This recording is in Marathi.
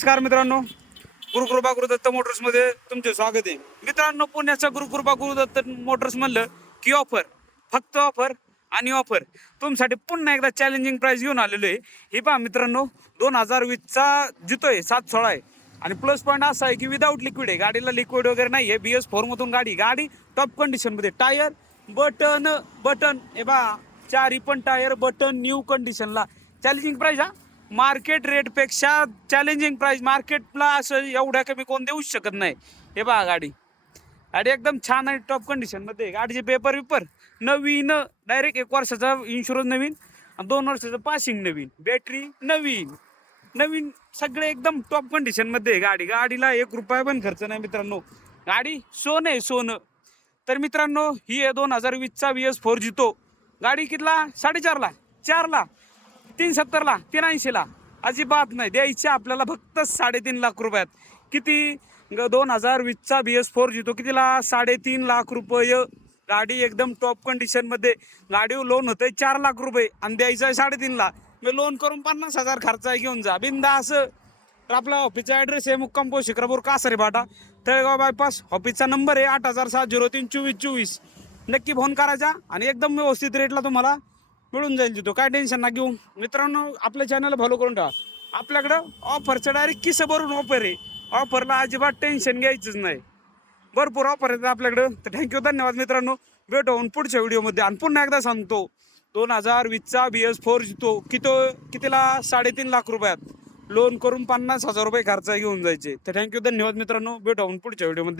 नमस्कार मित्रांनो गुरुकृपा गुरुदत्त मोटर्समध्ये तुमचे स्वागत आहे. मित्रांनो पुण्याच्या गुरुकृपा गुरुदत्त मोटर्स म्हणलं की ऑफर फक्त ऑफर आणि ऑफर तुमच्यासाठी पुन्हा एकदा चॅलेंजिंग प्राइस घेऊन आलेलो आहे. हे पहा मित्रांनो दोन हजार वीसचा जितो आहे सात सोळा आहे. आणि प्लस पॉईंट असा आहे की विदाऊट लिक्विड आहे. गाडीला लिक्विड वगैरे नाही आहे बी एस फोरमधून गाडी गाडी टॉप कंडिशनमध्ये टायर बटन बटन हे बा चारी पण टायर बटन न्यू कंडिशनला चॅलेंजिंग प्राईज हा? मार्केट रेटपेक्षा चॅलेंजिंग प्राईस मार्केटला असं एवढ्या कमी कोण देऊच शकत नाही. हे बघा गाडी. गाडी एकदम छान आणि टॉप कंडिशनमध्ये आहे. गाडीचे पेपर विपर नवीन डायरेक्ट एक वर्षाचा इन्शुरन्स नवीन आणि दोन वर्षाचं पासिंग नवीन. बॅटरी नवीन. नवीन सगळे एकदम टॉप कंडिशनमध्ये आहे गाडी. गाडीला एक रुपया पण खर्च नाही मित्रांनो. गाडी सोनं आहे सोनं. तर मित्रांनो ही आहे दोन हजार वीसचा वी एस फोर जितो. गाडी कितला? साडेचारला. चारला. तीन सत्तरला तीन ऐंशीला. अजिबात नाही. द्यायचे आपल्याला फक्त साडेतीन लाख रुपयात. किती? दोन हजार वीसचा बी एस फोर जितो. कितीला? साडेतीन लाख रुपये. गाडी एकदम टॉप कंडिशनमध्ये. गाडीवर लोन होतंय चार लाख रुपये. आणि द्यायचं आहे साडेतीनला. मी लोन करून पन्नास हजार खर्च आहे घेऊन जा. बिंदा असं तर आपला ऑफिसचा ॲड्रेस आहे मुक्काम पोस्ट शिक्रापूर कासरे बाटा तळेगाव बायपास ऑफिसचा नंबर आहे आठ हजार सात झिरो तीन चोवीस चोवीस. नक्की फोन करायचा आणि एकदम व्यवस्थित रेटला तुम्हाला मिळून जाईल तिथं. काय टेन्शन ना घेऊ. मित्रांनो आपल्या चॅनल फॉलो करून ठेवा. आपल्याकडं ऑफरचं डायरेक्ट किस भरून ऑफर आहे. ऑफरला अजिबात टेन्शन घ्यायचंच नाही. भरपूर ऑफर आहेत आपल्याकडं. तर थँक्यू धन्यवाद मित्रांनो. भेट होऊन पुढच्या व्हिडिओमध्ये आणि पुन्हा एकदा सांगतो दोन हजार वीसचा बी एस फोर तो कितो कितीला? साडेतीन लाख रुपयात. लोन करून पन्नास हजार रुपये खर्च घेऊन जायचे. तर थँक्यू धन्यवाद मित्रांनो. भेट होऊन पुढच्या व्हिडिओमध्ये